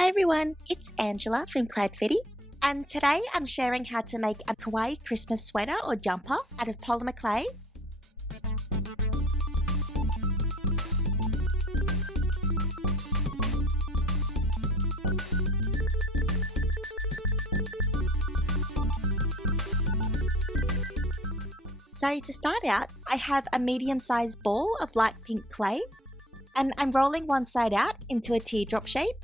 Hi everyone, it's Angela from Cloudfetti, and today I'm sharing how to make a kawaii Christmas sweater or jumper out of polymer clay. So to start out, I have a medium-sized ball of light pink clay, and I'm rolling one side out into a teardrop shape.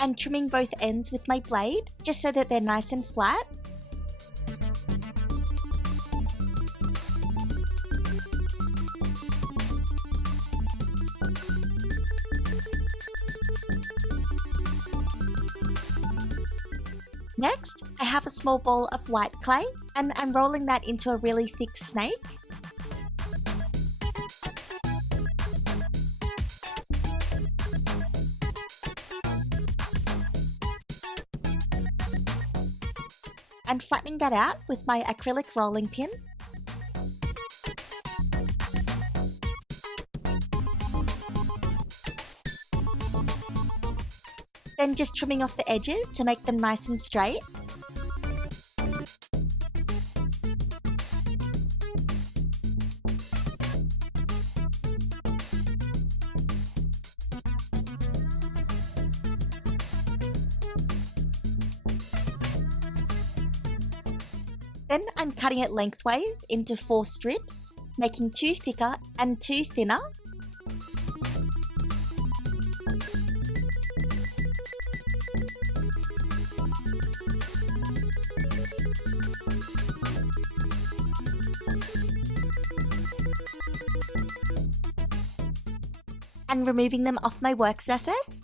And trimming both ends with my blade, just so that they're nice and flat. Next, I have a small ball of white clay, and I'm rolling that into a really thick snake. And flattening that out with my acrylic rolling pin. Then just trimming off the edges to make them nice and straight. Then I'm cutting it lengthways into 4 strips, making 2 thicker and 2 thinner. And removing them off my work surface.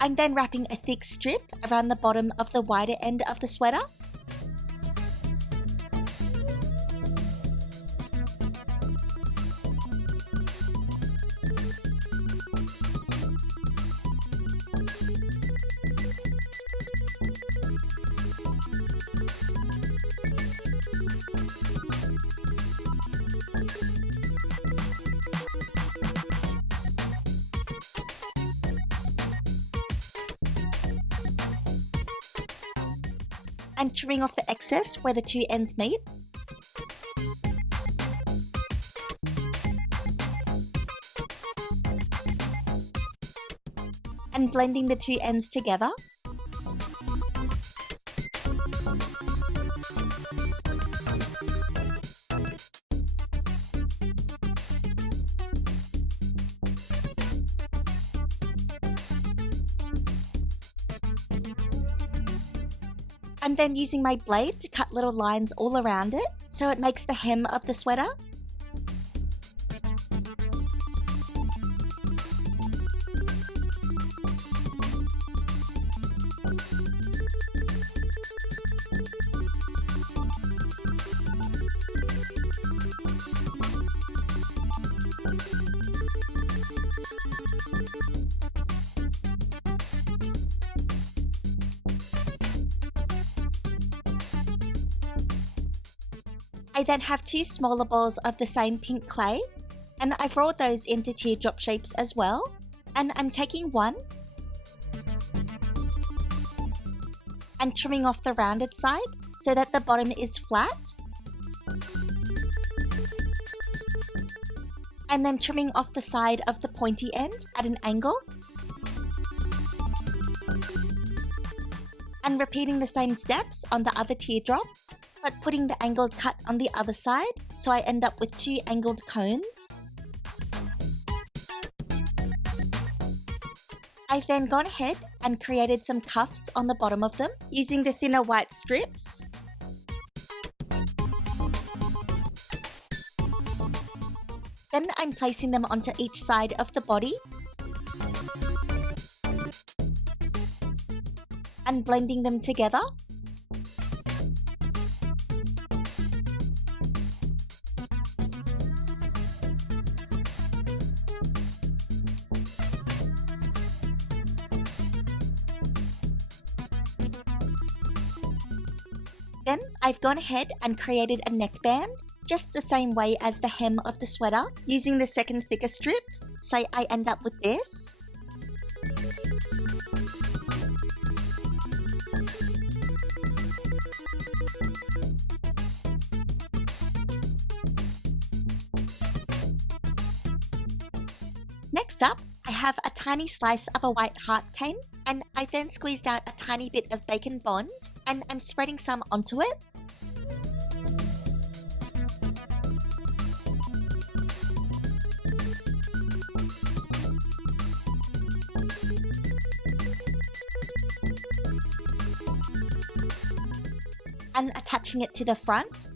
I'm then wrapping a thick strip around the bottom of the wider end of the sweater. And trimming off the excess where the 2 ends meet. And blending the 2 ends together. I'm then using my blade to cut little lines all around it, so it makes the hem of the sweater. I then have 2 smaller balls of the same pink clay, and I've rolled those into teardrop shapes as well. And I'm taking one and trimming off the rounded side so that the bottom is flat. And then trimming off the side of the pointy end at an angle. And repeating the same steps on the other teardrop, but putting the angled cut on the other side, so I end up with 2 angled cones. I've then gone ahead and created some cuffs on the bottom of them using the thinner white strips. Then I'm placing them onto each side of the body and blending them together. Then I've gone ahead and created a neckband, just the same way as the hem of the sweater, using the second thicker strip, so I end up with this. Next up, I have a tiny slice of a white heart cane, and I then squeezed out a tiny bit of bacon bond, and I'm spreading some onto it. And attaching it to the front.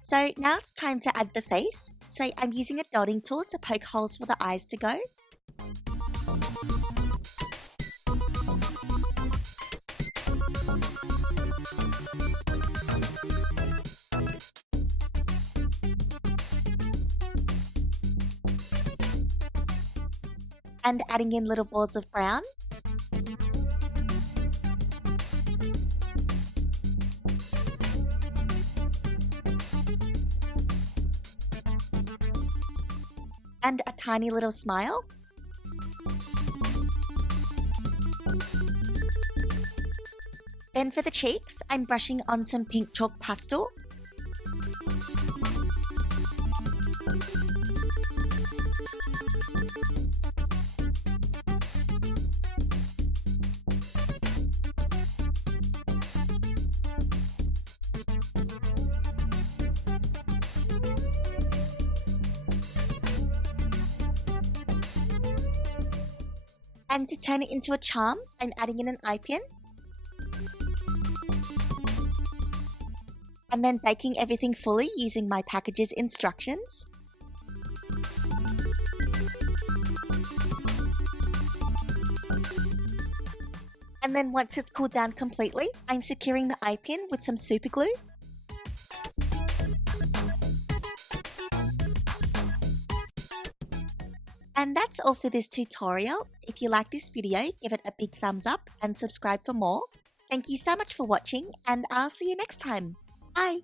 So now it's time to add the face. So I'm using a dotting tool to poke holes for the eyes to go. And adding in little balls of brown. And a tiny little smile. Then for the cheeks, I'm brushing on some pink chalk pastel. And to turn it into a charm, I'm adding in an eye pin. And then baking everything fully using my package's instructions. And then once it's cooled down completely, I'm securing the eye pin with some super glue. And that's all for this tutorial. If you like this video, give it a big thumbs up and subscribe for more. Thank you so much for watching, and I'll see you next time. Bye!